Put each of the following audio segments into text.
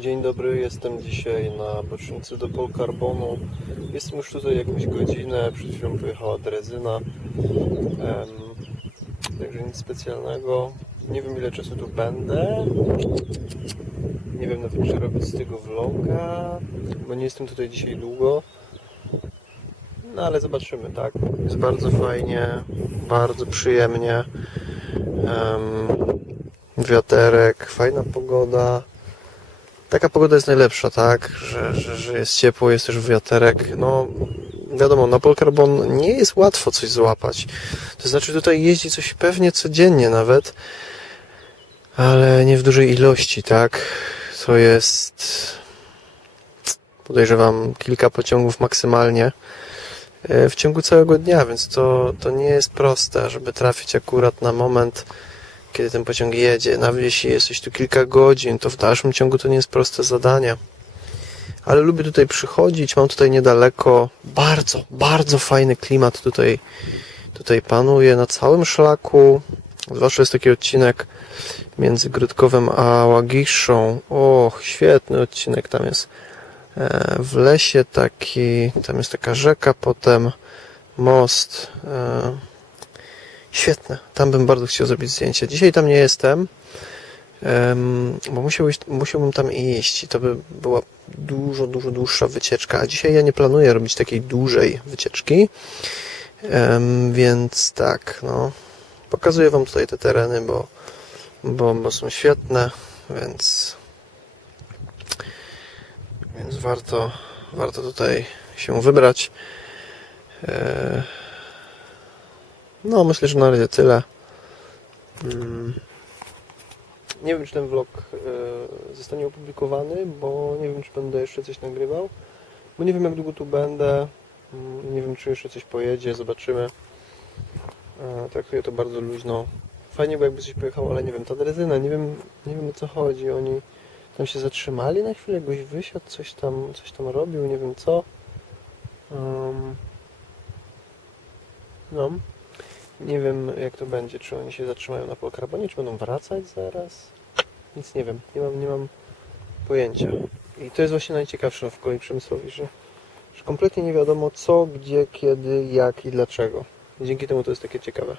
Dzień dobry, jestem dzisiaj na bocznicy do Polkarbonu. Jestem już tutaj jakąś godzinę, przed chwilą pojechała drezyna. Także nic specjalnego. Nie wiem ile czasu tu będę. Nie wiem nawet czy robić z tego vloga, bo nie jestem tutaj dzisiaj długo. No ale zobaczymy, tak? Jest bardzo fajnie, bardzo przyjemnie. Em, wiaterek, fajna pogoda. Taka pogoda jest najlepsza, tak? Że, że, że jest ciepło, jest też wiaterek. No, wiadomo, na Polkarbon nie jest łatwo coś złapać. To znaczy, tutaj jeździ coś pewnie codziennie nawet, ale nie w dużej ilości, tak? To jest, podejrzewam, kilka pociągów maksymalnie e, w ciągu całego dnia, więc to, to nie jest proste, żeby trafić akurat na moment, kiedy ten pociąg jedzie. Nawet jeśli jesteś tu kilka godzin, to w dalszym ciągu to nie jest proste zadanie. Ale lubię tutaj przychodzić, mam tutaj niedaleko bardzo, bardzo fajny klimat tutaj, tutaj panuje na całym szlaku. Zwłaszcza jest taki odcinek między Grudkowem a Łagiszą. Och, świetny odcinek tam jest. E, W lesie taki, tam jest taka rzeka, potem most. E, Świetne. Tam bym bardzo chciał zrobić zdjęcie. Dzisiaj tam nie jestem, em, bo musiałbym tam iść i to by była dużo, dużo dłuższa wycieczka. A dzisiaj ja nie planuję robić takiej dużej wycieczki, więc tak, no. Pokazuję Wam tutaj te tereny, bo, bo, bo są świetne, więc, więc warto, warto tutaj się wybrać. No, myślę, że na razie tyle. Mm. Nie wiem, czy ten vlog e, zostanie opublikowany, bo nie wiem, czy będę jeszcze coś nagrywał. Bo nie wiem, jak długo tu będę. Mm, Nie wiem, czy jeszcze coś pojedzie. Zobaczymy. E, Traktuję to bardzo luźno. Fajnie, bo jakby coś pojechało, ale nie wiem, ta drezyna, nie wiem, nie wiem o co chodzi. Oni tam się zatrzymali na chwilę, goś wysiadł, coś tam, coś tam robił, nie wiem co. Um, no. Nie wiem jak to będzie, czy oni się zatrzymają na Polkarbonie, czy będą wracać zaraz. Nic nie wiem, nie mam, nie mam pojęcia. I to jest właśnie najciekawsze w kolei przemysłowi, że, że kompletnie nie wiadomo co, gdzie, kiedy, jak i dlaczego. I dzięki temu to jest takie ciekawe.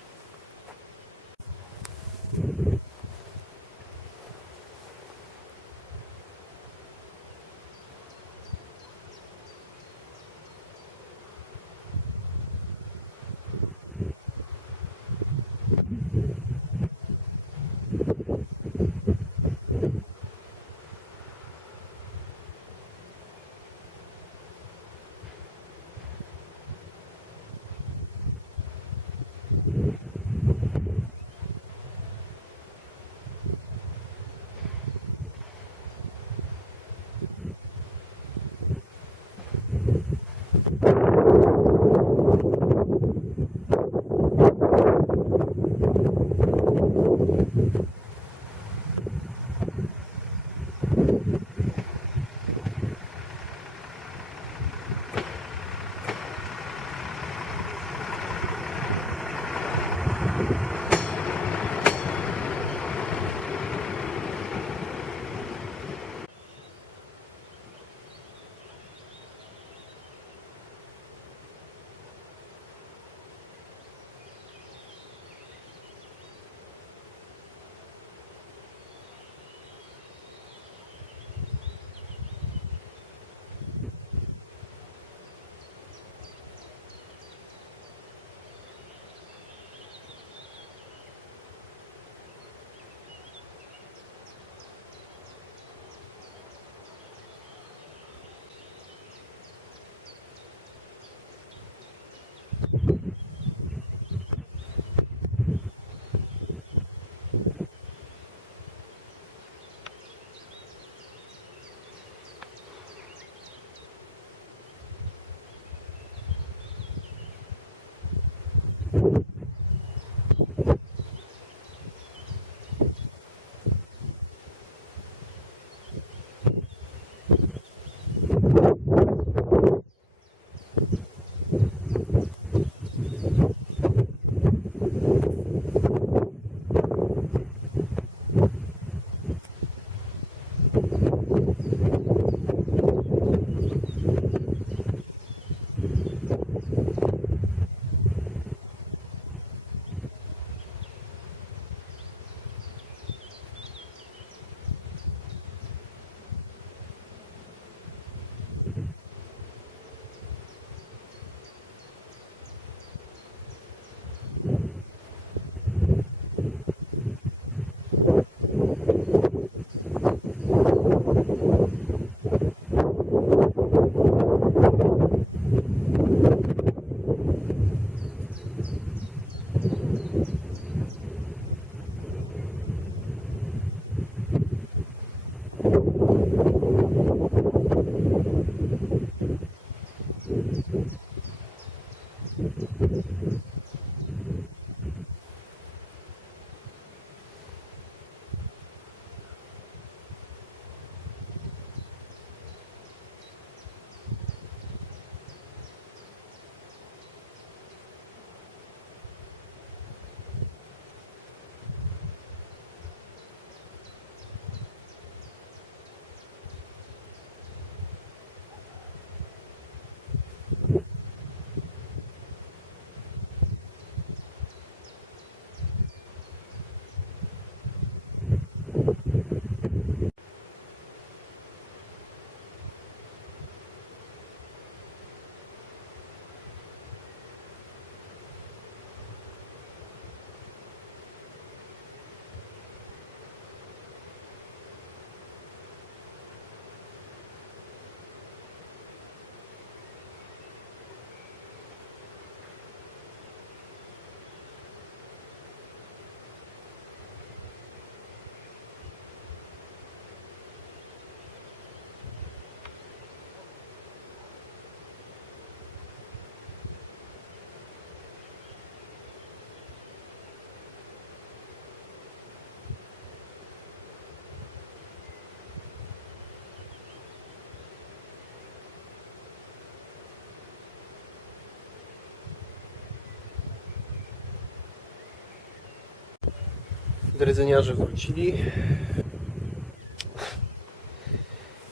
Dredzeniarze wrócili.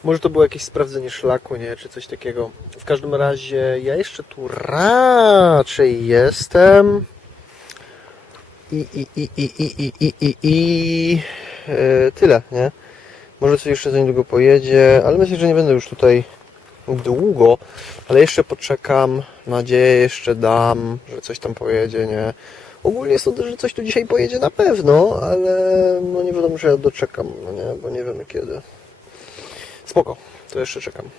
Może to było jakieś sprawdzenie szlaku, nie? Czy coś takiego. W każdym razie ja jeszcze tu raczej jestem. I, i, i, i, i, i, i, i, yy, tyle, nie? Może coś jeszcze za niedługo pojedzie, ale myślę, że nie będę już tutaj długo, ale jeszcze poczekam, nadzieję jeszcze dam, że coś tam pojedzie, nie? Ogólnie sądzę, że coś tu dzisiaj pojedzie na pewno, ale no nie wiadomo, że ja doczekam, no nie? Bo nie wiemy kiedy. Spoko, to jeszcze czekam.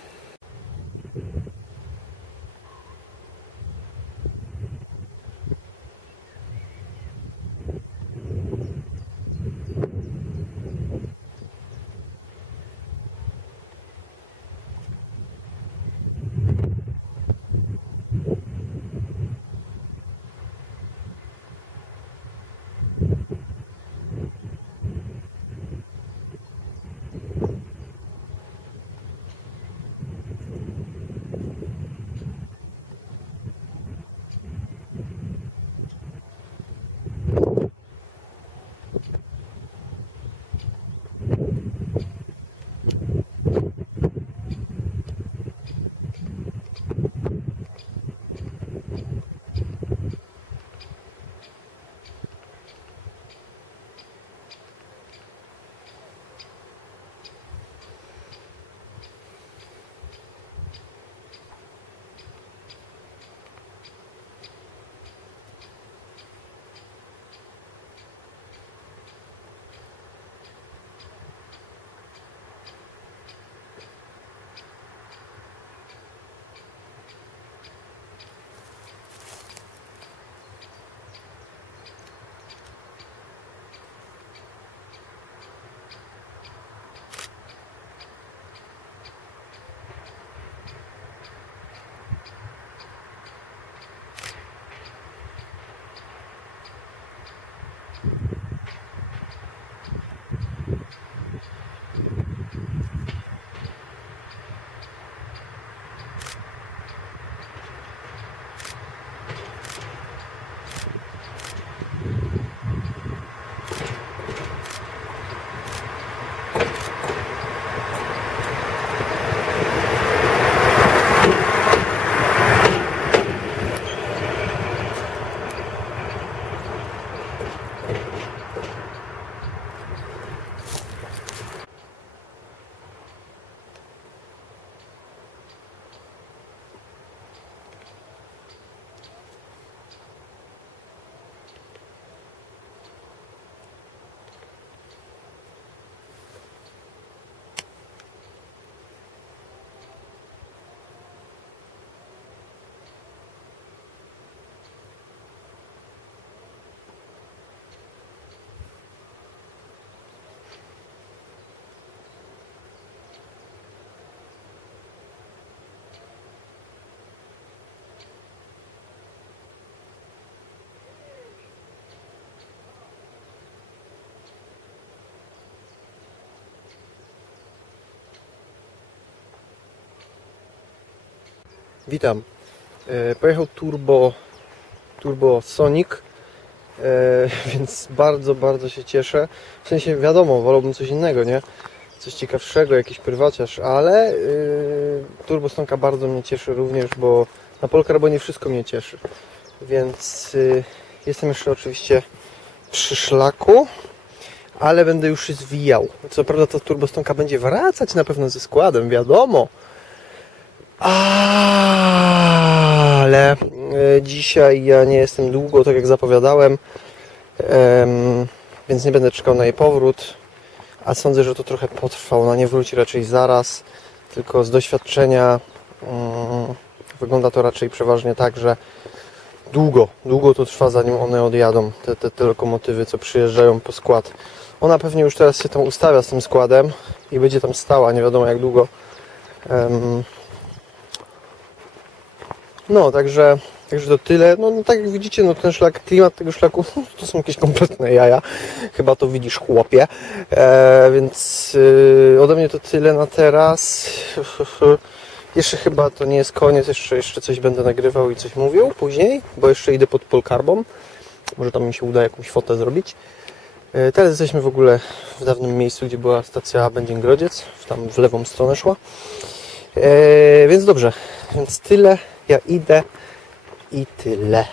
Witam. E, Pojechał Turbo, Turbo Sonic, e, więc bardzo, bardzo się cieszę. W sensie wiadomo, wolałbym coś innego, nie? Coś ciekawszego, jakiś prywaciarz, ale yy, Turbo Stonka bardzo mnie cieszy również, bo na Polkarbonie wszystko mnie cieszy. Więc jestem jeszcze oczywiście przy szlaku, ale będę już się zwijał. Co prawda to Turbo Stonka będzie wracać na pewno ze składem, wiadomo. Ale e, dzisiaj ja nie jestem długo, tak jak zapowiadałem, em, więc nie będę czekał na jej powrót. A sądzę, że to trochę potrwa. Ona nie wróci raczej zaraz, tylko z doświadczenia mm, wygląda to raczej przeważnie tak, że długo, długo to trwa zanim one odjadą, te, te, te lokomotywy, co przyjeżdżają po skład. Ona pewnie już teraz się tam ustawia z tym składem i będzie tam stała, nie wiadomo jak długo. No, także, także to tyle. No, no tak jak widzicie, no ten szlak, klimat tego szlaku to są jakieś kompletne jaja. Chyba to widzisz, chłopie. E, więc y, ode mnie to tyle na teraz. Jeszcze chyba to nie jest koniec, jeszcze, jeszcze coś będę nagrywał i coś mówił później, bo jeszcze idę pod polkarbą. Może tam mi się uda jakąś fotę zrobić. E, Teraz jesteśmy w ogóle w dawnym miejscu, gdzie była stacja Będzin-Grodziec, w tam w lewą stronę szła. E, więc dobrze, więc tyle, ja idę i tyle.